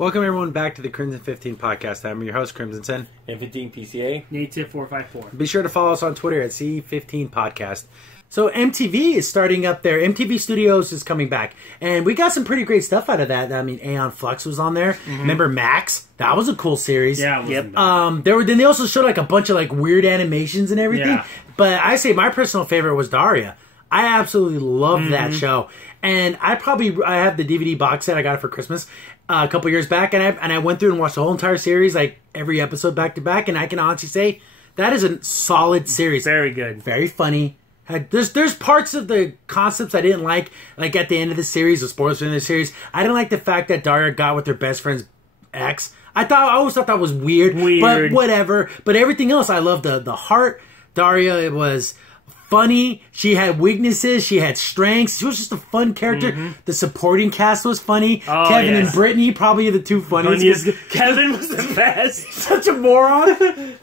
Welcome everyone back to the Crimson 15 podcast. I'm your host, Crimson Sen. And 15 PCA. Native 454. Be sure to follow us on Twitter at C15 Podcast. So MTV is starting up there. MTV Studios is coming back. And we got some pretty great stuff out of that. I mean, Aeon Flux was on there. Mm-hmm. Remember Max? That was a cool series. Yeah, then they also showed like a bunch of like weird animations and everything. Yeah. But I say my personal favorite was Daria. I absolutely loved that show. And I have the DVD box set. I got it for Christmas a couple years back, and I went through and watched the whole entire series, like every episode back to back, and I can honestly say that is a solid series. Very good. Very funny. There's parts of the concepts I didn't like at the end of the series, the spoilers for the end of the series. I didn't like the fact that Daria got with her best friend's ex. I always thought that was weird. But whatever. But everything else, I loved the heart. Daria, it was funny. She had weaknesses. She had strengths. She was just a fun character. Mm-hmm. The supporting cast was funny. Oh, Kevin and Brittany, probably the two funniest. Kevin was the best. Such a moron.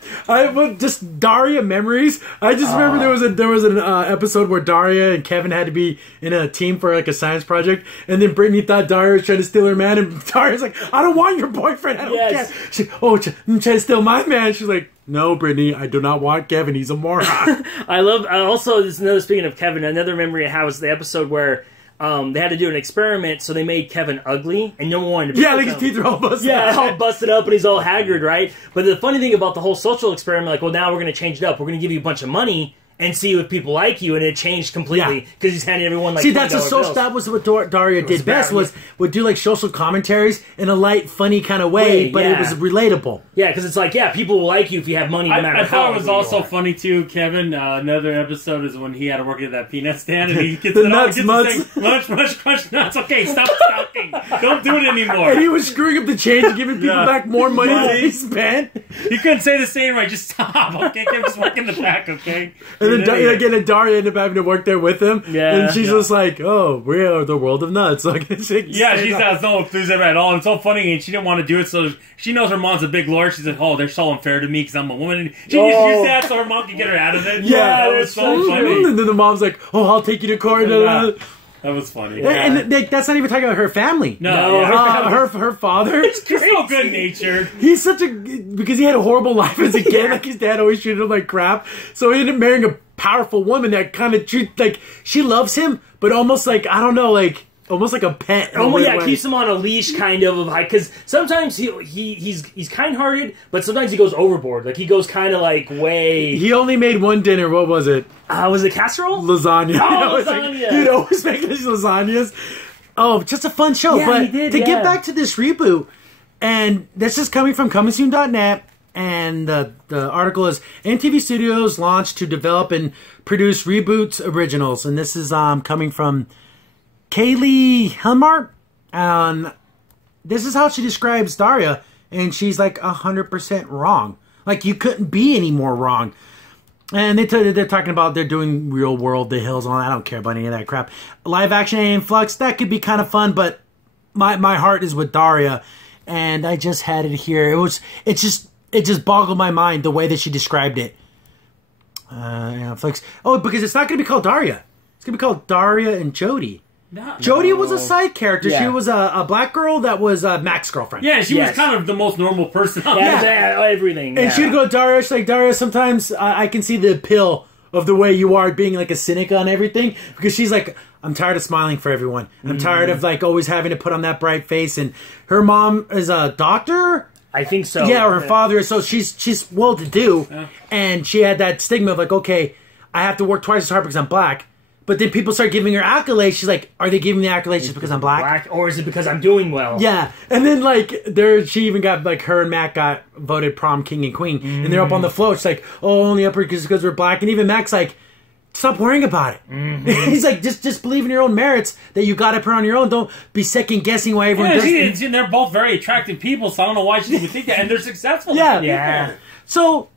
Just Daria memories. I just remember there was an episode where Daria and Kevin had to be in a team for like a science project, and then Brittany thought Daria was trying to steal her man, and Daria's like, "I don't want your boyfriend. I don't care." She's like, "Oh, I'm trying to steal my man." She's like, "No, Brittany, I do not want Kevin. He's a moron." Speaking of Kevin, another memory I have was the episode where they had to do an experiment, so they made Kevin ugly, and no one wanted to be like his teeth are all busted up. Yeah, all busted up, and he's all haggard, right? But the funny thing about the whole social experiment, like, well, now we're going to change it up. We're going to give you a bunch of money and see if people like you, and it changed completely because he's handing everyone like. See, that was what Daria did best would do like social commentaries in a light, funny kind of way, but it was relatable. Yeah, because it's like, people will like you if you have money, no matter how. I thought it was also funny too, Kevin. Another episode is when he had to work at that peanut stand, and he gets munch, crunch nuts. Okay, stop talking. Don't do it anymore. And he was screwing up the change and giving people back more money than he spent. He couldn't say the same right. Just stop. Okay, Kevin, just work in the back. Okay. And then Daria ended up having to work there with him. Yeah, and she's just like, "Oh, we are the world of nuts." Like, she's not so enthusiastic at all. It's so funny, and she didn't want to do it, so she knows her mom's a big lord. She's like, "Oh, they're so unfair to me because I'm a woman." And she used that so her mom could get her out of it. Yeah, that was so funny. And then the mom's like, "Oh, I'll take you to court." That was funny. Yeah. And that's not even talking about her family. No, her father. He's so good natured. He's because he had a horrible life as a kid. Like his dad always treated him like crap. So he ended up marrying a powerful woman that kind of she loves him, but almost like, I don't know, like almost like a pet. Keeps him on a leash, kind of, because sometimes he's kind-hearted, but sometimes he goes overboard. Like he goes kind of like way. He only made one dinner. What was it? Was it casserole? Lasagna. Oh, lasagna. He'd always make these lasagnas. Oh, just a fun show. Yeah, but to get back to this reboot, and this is coming from comingsoon.net. And the article is, MTV Studios launched to develop and produce reboots originals. And this is coming from Kaylee Helmart. This is how she describes Daria. And she's like 100% wrong. Like, you couldn't be any more wrong. And they're talking about they're doing Real World, The Hills, and all that. I don't care about any of that crap. Live action Aeon Flux, that could be kind of fun. But my heart is with Daria. And I just had it here. It just boggled my mind the way that she described it. Because it's not going to be called Daria. It's going to be called Daria and Jody. Jody was a side character. Yeah. She was a black girl that was Mac's girlfriend. Yeah, she was kind of the most normal person. Everything. And she'd go to Daria. She's like, Daria, sometimes I can see the appeal of the way you are being like a cynic on everything. Because she's like, I'm tired of smiling for everyone. I'm tired of like always having to put on that bright face. And her mom is a doctor. I think so. Yeah, or her father. So she's well-to-do, and she had that stigma of like, okay, I have to work twice as hard because I'm black. But then people start giving her accolades. She's like, are they giving me the accolades just because I'm black? Or is it because I'm doing well? Yeah. And then she even got her and Mac got voted prom king and queen, and they're up on the float. She's like, oh, only up because we're black. And even Mac's like, stop worrying about it. Mm-hmm. He's like, just believe in your own merits that you got up on your own. Don't be second guessing why everyone does it. And they're both very attractive people, so I don't know why she would think that. And they're successful. Yeah. So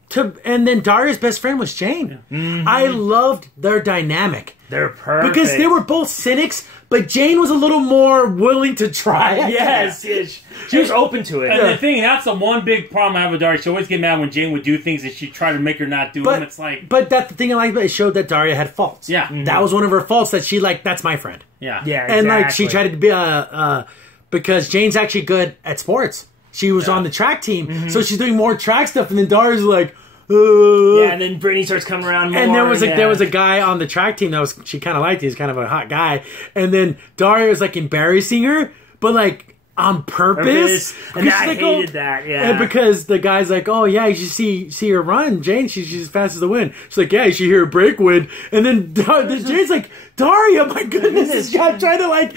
and then Daria's best friend was Jane. Yeah. Mm-hmm. I loved their dynamic. They're perfect. Because they were both cynics, but Jane was a little more willing to try. Yes. She was open to it. And the thing, that's the one big problem I have with Daria. She always get mad when Jane would do things and she'd try to make her not do them. It's like... But that's the thing I like about it. It showed that Daria had faults. Yeah. Mm-hmm. That was one of her faults, that she, that's my friend. Yeah, exactly. And, she tried to be because Jane's actually good at sports. She was on the track team, so she's doing more track stuff, and then Daria's like, yeah, and then Brittany starts coming around more. And there was a guy on the track team that she kind of liked. He was kind of a hot guy, and then Daria was like embarrassing her, but like on purpose. And I hated that. Yeah, and because the guy's like, oh yeah, you should see her run, Jane. She's as fast as the wind. She's like, yeah, you should hear her break wind. And then Jane's like, Daria, my goodness, this guy trying to like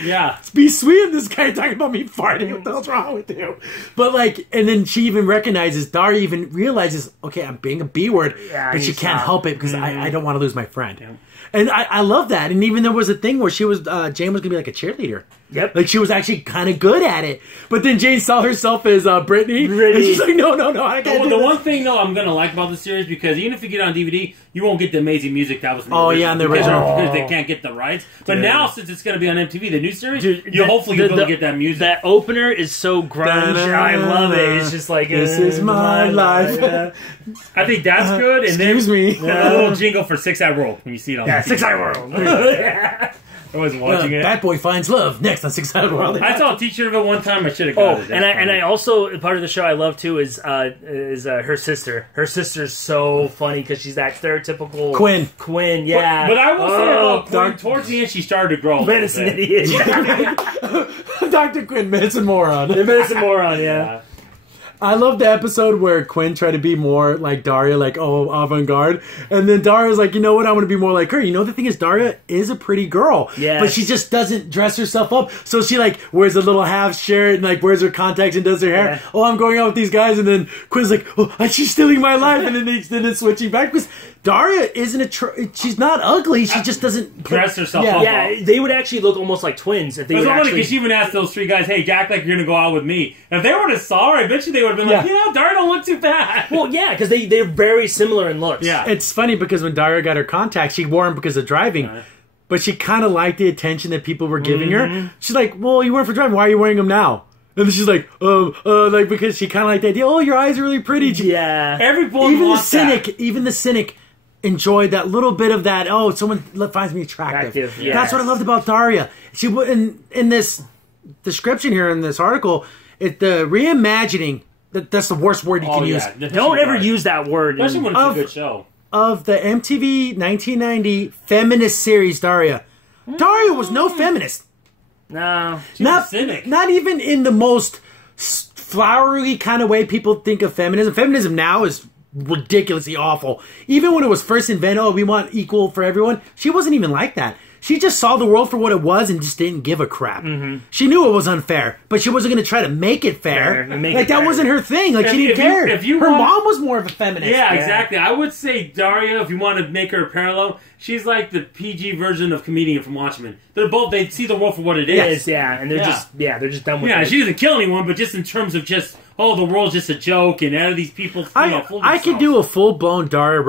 be sweet, and this guy talking about me farting. What the hell's wrong with you? But like, and then she even recognizes, Daria even realizes, okay, I'm being a B word, but she can't help it because I don't want to lose my friend. Yeah. And I love that. And even there was a thing where Jane was going to be like a cheerleader. Yep. Like she was actually kind of good at it. But then Jane saw herself as Brittany. And she's like, no, I can't do the one thing, though, I'm going to like about the series, because even if you get it on DVD, you won't get the amazing music that was in the original. Yeah, in the original. Because they can't get the rights. But now, since it's going to be on MTV, the new series, you'll hopefully be able to get that music. That opener is so grunge. I love it. It's just like, this is my life. I think that's good. And Excuse me. A little jingle for 6-Eyed World when you see it on TV. 'Six-Eyed World. Yeah. I wasn't watching it. Bad Boy Finds Love next on 6-Eyed World. I saw a t-shirt of it one time. I should have got it. And I also, part of the show I love too is her sister. Her sister's so funny because she's that stereotypical Quinn, yeah. But I will say about Quinn, towards the end she started to grow. Medicine idiot. Dr. Quinn, medicine moron. Medicine moron, yeah. I love the episode where Quinn tried to be more like Daria, like, avant-garde. And then Daria's like, you know what, I want to be more like her. You know, the thing is, Daria is a pretty girl. Yeah. But she just doesn't dress herself up. So she, like, wears a little half shirt and, like, wears her contacts and does her hair. Yeah. Oh, I'm going out with these guys. And then Quinn's like, oh, she's stealing my life. And then it's switching back. Because Daria isn't she's not ugly. She just doesn't dress herself up. Yeah, they would actually look almost like twins if they would actually... Because she even asked those three guys, hey, act like you're going to go out with me. If they would have saw her, I bet you they would have been like, Daria don't look too bad. Well, yeah, because they're very similar in looks. Yeah. It's funny because when Daria got her contacts, she wore them because of driving. But she kind of liked the attention that people were giving her. She's like, well, you wear them for driving. Why are you wearing them now? And then she's like, like, because she kind of liked the idea, oh, your eyes are really pretty. Yeah. Everyone wants that. Even the cynic enjoyed that little bit of that, someone finds me attractive. Yes. That's what I loved about Daria. She in this description here in this article, the reimagining, that's the worst word you can use. Don't ever use that word. Especially when it's a good show. Of the MTV 1990 feminist series, Daria. Daria was no feminist. No. She was cynic. Not even in the most flowery kind of way people think of feminism. Feminism now is ridiculously awful. Even when it was first invented, we want equal for everyone. She wasn't even like that. She just saw the world for what it was and just didn't give a crap. She knew it was unfair, but she wasn't going to try to make it fair. That wasn't her thing. Like, she didn't care. Her mom was more of a feminist. Yeah, exactly. I would say Daria, if you want to make her a parallel, she's like the PG version of comedian from Watchmen. They're both, they see the world for what it is. And they're just done with it. Yeah, she doesn't kill anyone, but just in terms of just, the world's just a joke, and out of these people, I could do a full-blown Daria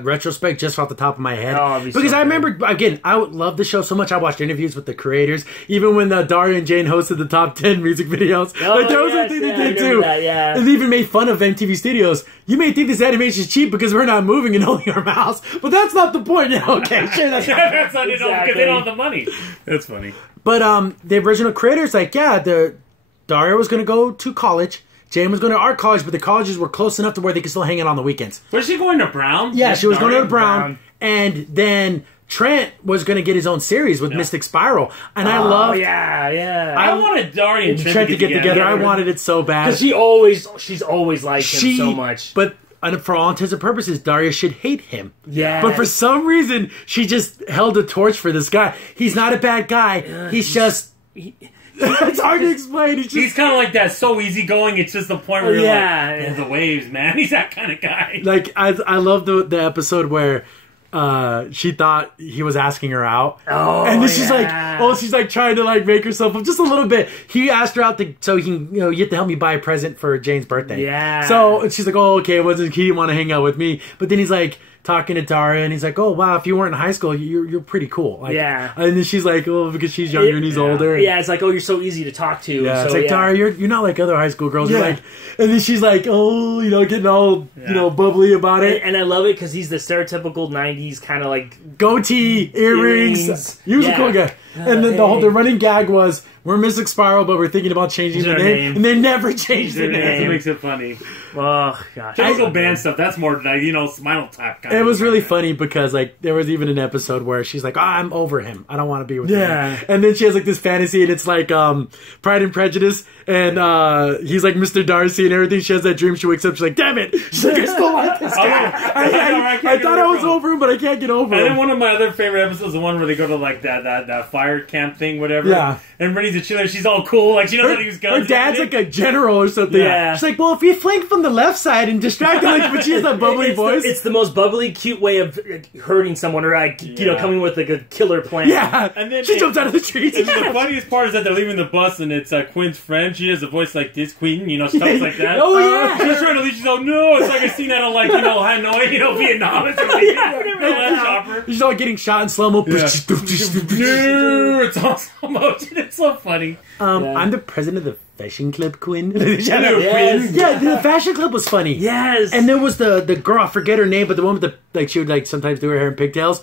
retrospect just off the top of my head. Because I remember, again, I would love the show so much. I watched interviews with the creators, even when Daria and Jane hosted the top 10 music videos. Those are things they did too. And they even made fun of MTV Studios. You may think this animation is cheap because we're not moving and holding our mouse, but that's not the point. Okay, sure, that's not it, because they don't have the money. That's funny. But the original creators, the Daria was going to go to college. Jane was going to art college, but the colleges were close enough to where they could still hang out on the weekends. Was she going to Brown? Yeah, she was going to Brown. And then Trent was going to get his own series with Mystic Spiral. And I love... I wanted Daria and Trent to get together. I wanted it so bad. Because she's always liked him so much. But for all intents and purposes, Daria should hate him. Yeah. But for some reason, she just held a torch for this guy. He's not a bad guy. He's just... It's hard to explain. He's kind of like that, so easygoing. It's just the point where you're like, the waves, man. He's that kind of guy. Like, I love the episode where she thought he was asking her out. And then she's like trying to like make herself up just a little bit. He asked her out so he can, you have to help me buy a present for Jane's birthday. Yeah. So she's like, okay, he didn't want to hang out with me. But then he's like talking to Daria and he's like, oh wow, if you weren't in high school, you're pretty cool. Like, and then she's like, because she's younger and he's older. Yeah, it's like, you're so easy to talk to. Yeah, so, it's like, Daria, you're not like other high school girls. You're like, and then she's like, getting all bubbly about it. And I love it because he's the stereotypical 90s kind of like goatee, earrings. He was a cool guy. And then the running gag was, we're missing Spiral, but we're thinking about changing the name. And they never changed the name. That's what makes it funny. Oh, gosh. Typical band stuff. That's more, like, Spinal Tap kind of. It was really funny because, like, there was even an episode where she's like, I'm over him. I don't want to be with him. And then she has, like, this fantasy, and it's like Pride and Prejudice, and he's like Mr. Darcy and everything. She has that dream. She wakes up, she's like, damn it. She's like, I still like this guy. I thought I was over him, but I can't get over him. And then one of my other favorite episodes is the one where they go to, like, that fire camp thing, whatever. Yeah. And Rennie's a chiller. She's all cool. Like, she knows how to use guns. Her dad's like a general or something. Yeah. She's like, well, if you flank from the left side and distract them, like, but she has that bubbly voice. It's the most bubbly, cute way of hurting someone, or like, coming with like a killer plan. Yeah. And then she jumps out of the trees. And the funniest part is that they're leaving the bus, and it's Quinn's friend. She has a voice like this, Queen, stuff like that. Oh, yeah. She's trying to leave. She's like, no. It's like a scene out of, like, Hanoi, Vietnam. Chopper. She's all getting shot in slow-mo. Yeah. It's all slow motion. It's so funny. I'm the president of the fashion club, Quinn. Yes. Yeah, the fashion club was funny. Yes. And there was the girl, I forget her name, but the one with the, like, she would, like, sometimes do her hair in pigtails.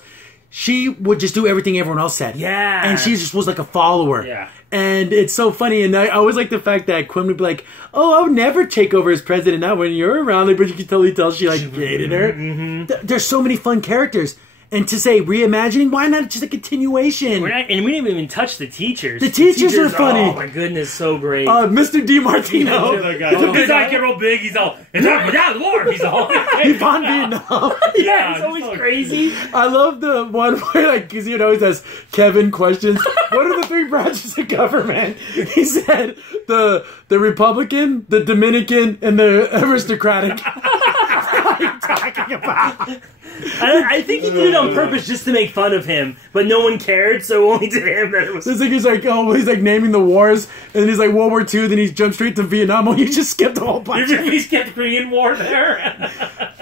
She would just do everything everyone else said. Yeah. And she just was like a follower. Yeah. And it's so funny. And I always like the fact that Quinn would be like, oh, I would never take over as president, not when you're around. But you can totally tell she, like, hated her. Mm-hmm. There's so many fun characters. And to say reimagining, why not just a continuation? And we didn't even touch the teachers. The teachers are funny. Oh my goodness, so great. Mr. DiMartino. His eye get real big. He's all, it's the war. He's all, he's on Vietnam. Yeah, he's always crazy. I love the one where, like, because he always has Kevin questions. What are the three branches of government? He said the Republican, the Dominican, and the aristocratic. What are you talking about? I think he did it on purpose just to make fun of him, but no one cared, so only to him that it was. This thing is like, he's like naming the wars, and then he's like World War II, then he jumped straight to Vietnam. Oh, you just skipped the whole bunch. He skipped Korean War there.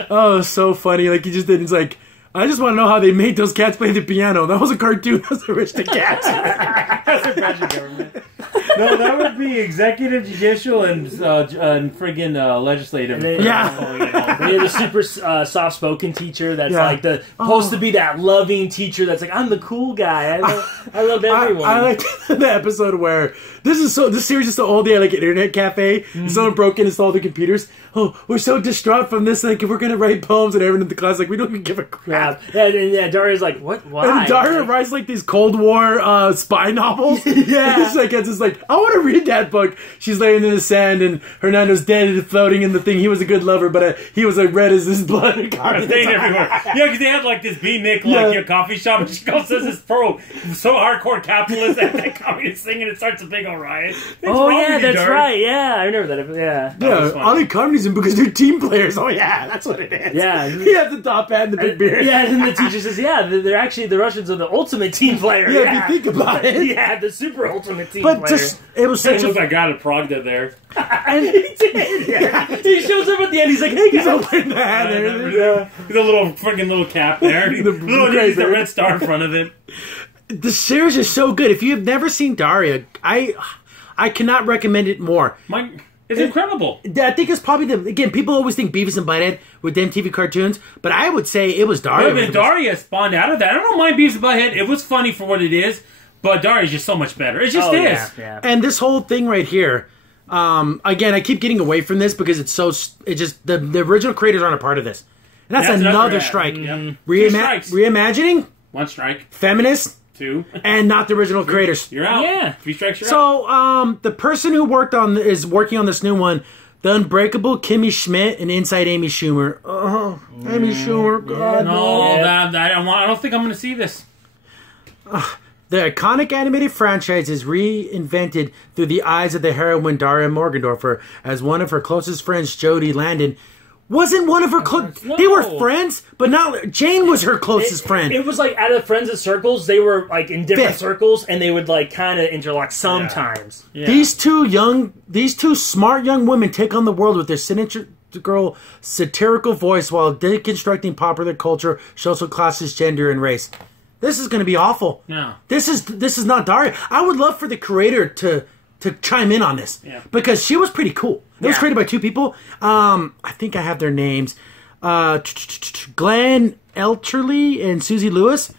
Oh, so funny. Like, he just did. It's like, I just want to know how they made those cats play the piano. That was a cartoon. That was the rich cats. That's the Russian government. No, that would be executive, judicial, and friggin' legislative. Yeah. We had a super soft-spoken teacher that's like supposed to be that loving teacher that's like, I'm the cool guy. I love everyone. I like the episode where this series is so old. They had like an internet cafe. And someone broke in and installed all the computers. Oh, we're so distraught from this. Like, we're gonna write poems, and everyone in the class like, we don't even give a crap. Yeah, Daria's like, what? Why? And Daria writes like these Cold War spy novels. Yeah, it's just like, I want to read that book. She's laying in the sand, and Hernando's dead and floating in the thing. He was a good lover, but he was like red as his blood. Stained everywhere. Yeah, because they had like this beatnik your coffee shop, and she goes says this so hardcore capitalist anti-communist thing, and it starts a big old riot. That's right. Yeah, I remember that. Yeah, I like communism because they're team players. Oh yeah, that's what it is. Yeah, he has the top hat and the big beard. Yeah, and the teacher says, they're actually the Russians are the ultimate team player. Yeah, if you think about it. Yeah, the super ultimate team player. But it was such a guy at Pragda there. And he did. Yeah. He shows up at the end. He's like, "Hey guys," open the hat. He's a little freaking little cap there. The red star in front of him. The series is so good. If you have never seen Daria, I cannot recommend it more. It's incredible. I think it's probably people always think Beavis and Butthead with them TV cartoons, but I would say it was Daria. But Daria spawned out of that. I don't mind Beavis and Butthead. It was funny for what it is, but Daria's just so much better. It just is. Yeah. And this whole thing right here, again, I keep getting away from this because the original creators aren't a part of this. And that's another strike. Yep. Reimagining? One strike. Feminist? 2. And not the original creators. You're out. Yeah. 3 strikes, you're out. The person who is working on this new one, The Unbreakable Kimmy Schmidt and Inside Amy Schumer. Oh, Amy Schumer. God, I don't think I'm going to see this. The iconic animated franchise is reinvented through the eyes of the heroine Daria Morgendorffer as one of her closest friends, Jodie Landon. Wasn't one of her No. They were friends, but not Jane was her closest friend. It was like out of friends of circles, they were like in different circles, and they would like kind of interlock sometimes. Yeah. These two smart young women take on the world with their satirical voice while deconstructing popular culture, social classes, gender, and race. This is going to be awful. No. This is not Daria. I would love for the creator to chime in on this. Yeah. Because she was pretty cool. It was created by 2 people. I think I have their names. Glenn Elterly and Susie Lewis.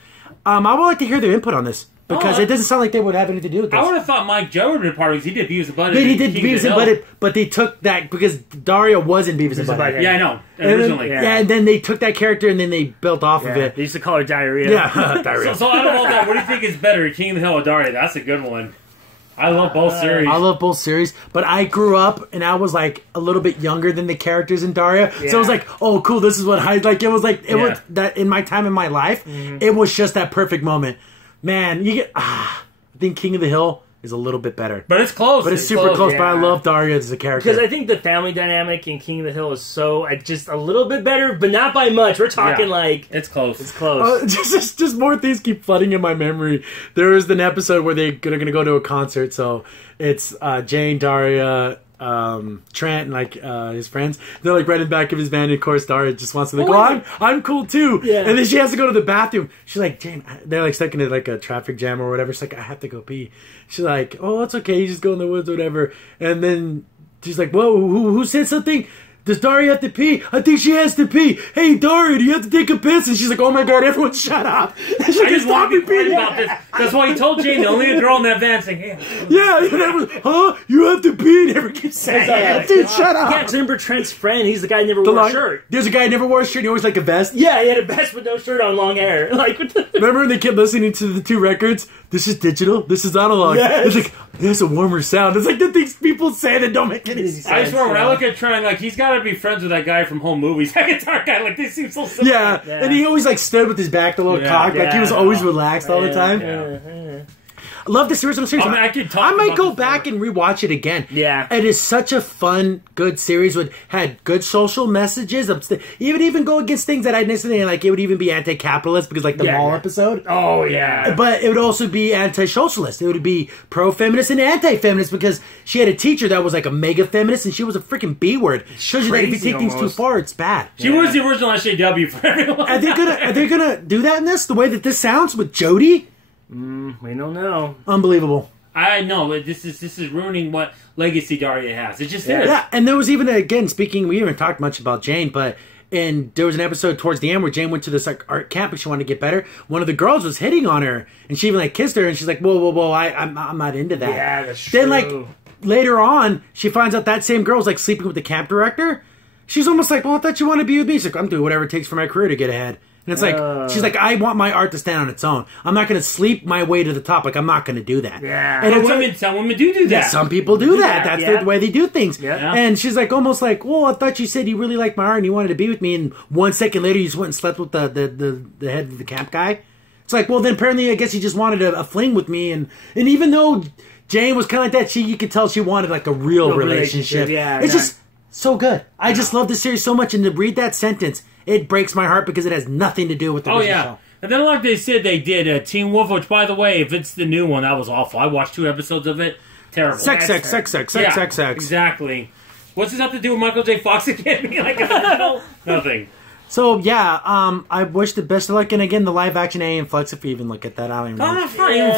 I would like to hear their input on this. because it doesn't sound like they would have anything to do with this. I would have thought Mike Joe would have been part of it because he did Beavis and Butthead. He did Beavis and Butthead, but they took that because Daria was in Beavis and Butthead. Yeah, I know. Originally. And then they took that character and then they built off of it. They used to call her Diarrhea. Yeah, Daria. So out of all that, what do you think is better, King of the Hill or Daria? That's a good one. I love both series. I love both series, but I grew up and I was like a little bit younger than the characters in Daria, so it was like, oh, cool, this is what I like. It was was that in my time in my life, it was just that perfect moment. Man, you get. I think King of the Hill is a little bit better, but it's close. But it's super close. But I love Daria as a character because I think the family dynamic in King of the Hill is so just a little bit better, but not by much. We're talking like it's close. It's close. Just more things keep flooding in my memory. There was an episode where they're gonna go to a concert, so it's Jane, Daria, Trent, and like his friends. They're like right in the back of his van, and of course Daria just wants to like, I'm cool too. Yeah. And then she has to go to the bathroom. She's like, Jane, they're like stuck in like a traffic jam or whatever. She's like, I have to go pee. She's like, oh, it's okay. You just go in the woods or whatever. And then she's like, whoa, who said something? Does Daria have to pee? I think she has to pee. Hey, Daria, do you have to take a piss? And she's like, oh my god, everyone shut up. I just want to be quiet about this. That's why he told Jane, the only girl in that van saying, hey. Yeah, huh? You have to pee. And everyone keeps saying that. Dude, shut up. Yeah, remember Trent's friend? He's the guy who never wore a shirt. There's a guy who never wore a shirt. He always like a vest. Yeah, he had a vest with no shirt on, long hair. Like, remember when they kept listening to the two records? This is digital. This is analog. Yes. It's like, there's a warmer sound. It's like the things people say that don't make any sense. I swear, when I look at Trent, like, he's got to be friends with that guy from Home Movies. That guitar guy, like, they seem so similar. Yeah, and he always, like, stood with his back a little cocked. Like, he was always relaxed all the time. I love this series. I might go back and rewatch it again. Yeah. It is such a fun, good series. Had good social messages. It would even go against things that I necessarily like. It would even be anti-capitalist because like the mall episode. Oh, yeah. But it would also be anti-socialist. It would be pro-feminist and anti-feminist because she had a teacher that was like a mega feminist and she was a freaking B-word. Shows you that if you take things too far, it's bad. She was the original SJW for everyone. Are they gonna do that in this? The way that this sounds with Jodie? We don't know. Unbelievable. I know. This is ruining what legacy Daria has. It just is. Yeah, and there was even, again, speaking, we haven't talked much about Jane, but there was an episode towards the end where Jane went to this like art camp because she wanted to get better. One of the girls was hitting on her, and she even like kissed her, and she's like, whoa, I'm not into that. Yeah, that's true. Then like later on, she finds out that same girl's like sleeping with the camp director. She's almost like, well, I thought you wanted to be with me. She's like, I'm doing whatever it takes for my career to get ahead. And it's like, she's like, I want my art to stand on its own. I'm not going to sleep my way to the top. Like, I'm not going to do that. Yeah. And some women do that. Yeah, some people do that. That's the way they do things. Yeah. And she's like, almost like, well, I thought you said you really liked my art and you wanted to be with me. And 1 second later, you just went and slept with the head of the camp guy. It's like, well, then apparently, I guess you just wanted a fling with me. And even though Jane was kind of like that, you could tell she wanted like a real relationship. Yeah. It's just so good. I just love this series so much. And to read that sentence, it breaks my heart because it has nothing to do with the original show. And then like they said, they did Teen Wolf, which, by the way, if it's the new one, that was awful. I watched 2 episodes of it. Terrible. Sex. Exactly. What's this have to do with Michael J. Fox again? Like, nothing. So, yeah, I wish the best of luck. And again, the live-action A Flux, if you even look at that, I don't even know.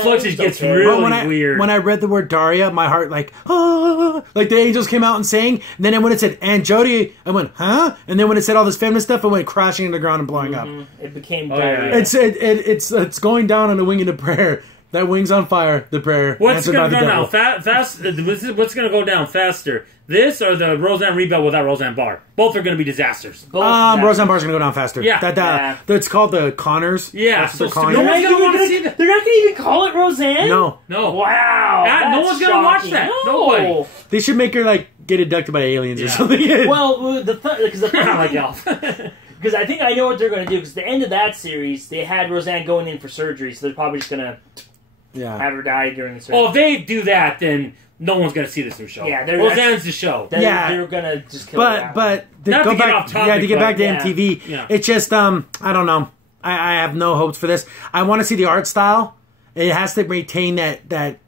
Flux gets really weird. When I read the word Daria, my heart, like, oh, like the angels came out and sang. And then when it said, and Jodie, I went, huh? And then when it said all this feminist stuff, I went crashing into the ground and blowing up. It became Daria. It's going down on a wing and a prayer. That wing's on fire, the prayer. What's going to go down? What's going to go down faster? This or the Roseanne Rebel without Roseanne Barr? Both are going to be disasters. Roseanne Barr's going to go down faster. Yeah. It's called the Connors. Yeah. So no one's going to want to see that. They're not going to even call it Roseanne? No. Wow. No one's going to watch that. No. Nobody. They should make her, like, get abducted by aliens or something. Well, because I like Elf. Because I think I know what they're going to do. Because the end of that series, they had Roseanne going in for surgery, so they're probably just going to have her die during the surgery. Oh, if they do that, then no one's going to see this new show. Yeah, Roseanne's the show. They're going to just kill her. But to get back to MTV, it's just, I don't know. I have no hopes for this. I want to see the art style. It has to retain that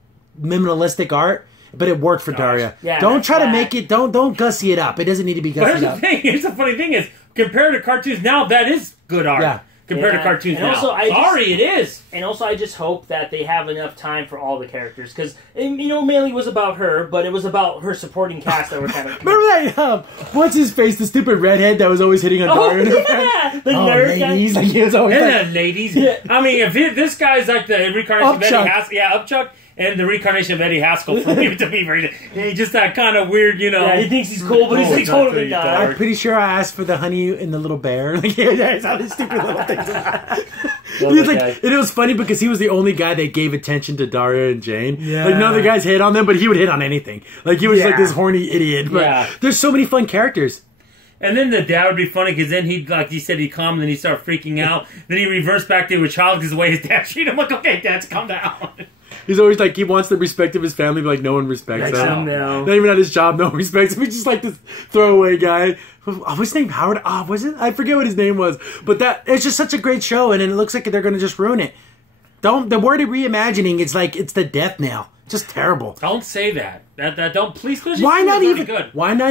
minimalistic art. But it worked for Daria. Yeah, don't try to make it. Don't gussy it up. It doesn't need to be gussied up. Here's the funny thing is, compared to cartoons, now that is good art. Yeah. compared to cartoons and now. Also, Sorry, it is. And also, I just hope that they have enough time for all the characters. Because, mainly it was about her, but it was about her supporting cast that were kind of... Remember that, what's his face, the stupid redhead that was always hitting on Daria? Yeah! The nerd ladies. guy. Like, he was always And the ladies. Yeah. I mean, if this guy's like the reincarnation of Eddie Haskell. Yeah, Upchuck. And the reincarnation of Eddie Haskell for me to be very... He's just that kind of weird, Yeah, he thinks he's cool, but he's like totally not. I'm pretty sure I asked for the honey and the little bear. Like, it's all these stupid little things. He was like, and it was funny because he was the only guy that gave attention to Daria and Jane. Yeah. Like, none of the guys hit on them, but he would hit on anything. Like, he was like this horny idiot. But there's so many fun characters. And then the dad would be funny because then he'd, like you said, he'd calm and then he'd start freaking out. Then he'd reverse back to a child because the way his dad treated him. Like, okay, Dad, calm down. He's always like, he wants the respect of his family, but like no one respects him. No. Not even at his job, no one respects him. He's just like this throwaway guy. What's his name? Howard? Was it? I forget what his name was. But it's just such a great show, and then it looks like they're going to just ruin it. The word of reimagining, it's like, it's the death knell. Just terrible. Don't say that. That don't, please. Why not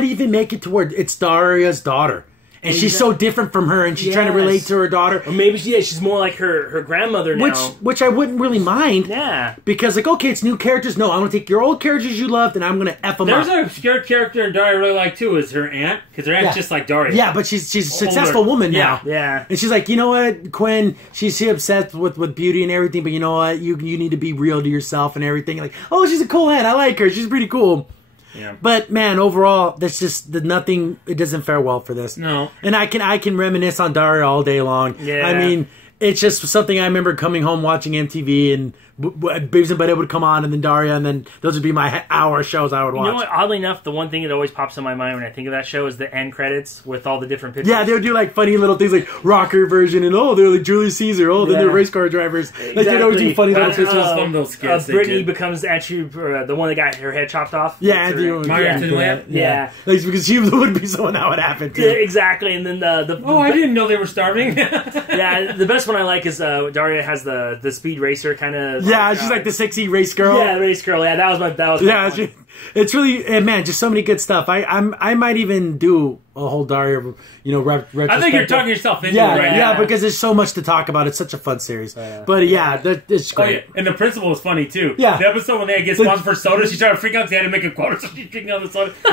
even make it to where it's Daria's daughter? And she's so different from her, and she's trying to relate to her daughter. Or maybe she's more like her grandmother now. Which I wouldn't really mind. Yeah. Because, like, okay, it's new characters. No, I'm going to take your old characters you loved, and I'm going to F them up. There's an obscure character in Daria I really like, too, is her aunt. Because her aunt's just like Daria. Yeah, but she's a successful woman now. Yeah. And she's like, you know what, Quinn, she's obsessed with beauty and everything, but you know what, you need to be real to yourself and everything. Like, oh, she's a cool aunt. I like her. She's pretty cool. Yeah. But man, overall, that's just nothing. It doesn't fare well for this. No. And I can reminisce on Daria all day long. Yeah. I mean, it's just something I remember coming home watching MTV and Beavis and Butthead would come on, and then Daria, and then those would be my hour shows I would watch. You know what? Oddly enough, the one thing that always pops in my mind when I think of that show is the end credits with all the different pictures. Yeah, they would do like funny little things like rocker version, and they're like Julius Caesar. Then they're race car drivers. Exactly. Like they'd always do funny little pictures. From those skits. Brittany becomes actually the one that got her head chopped off. Yeah, yeah. Like, because she would be someone that would happen to. Yeah, exactly. And then I didn't know they were starving. Yeah, the best one I like is Daria has the speed racer kind of. Yeah, she's like the sexy race girl. Yeah, race girl. Yeah, that was my it's really, man, just so many good stuff. I might even do a whole Daria, retrospective. I think you're talking yourself into it right now. Yeah, because there's so much to talk about. It's such a fun series. But it's great. Oh, yeah. And the principal was funny too. Yeah. The episode when they get sponsored for soda, she tried to freak out because they had to make a quota, so she's drinking all the soda. I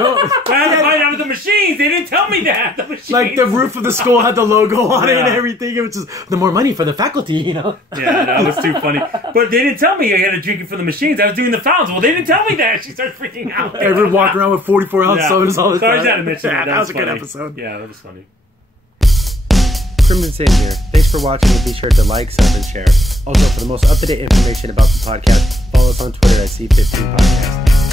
had to buy it out of the machines. They didn't tell me that. The machines. Like the roof of the school had the logo on it and everything. It was just the more money for the faculty, Yeah, that was too funny. But they didn't tell me I had to drink it for the machines. I was doing the fountains. Well, they didn't tell me that. She started freaking out. Everyone walking around with 44-ounce sodas all the time. So I just had to mention that. That was a funny. good episode. Yeah, that was funny. Crimson Sin here. Thanks for watching, and be sure to like, sub, and share. Also, for the most up-to-date information about the podcast, follow us on Twitter at C15 Podcast.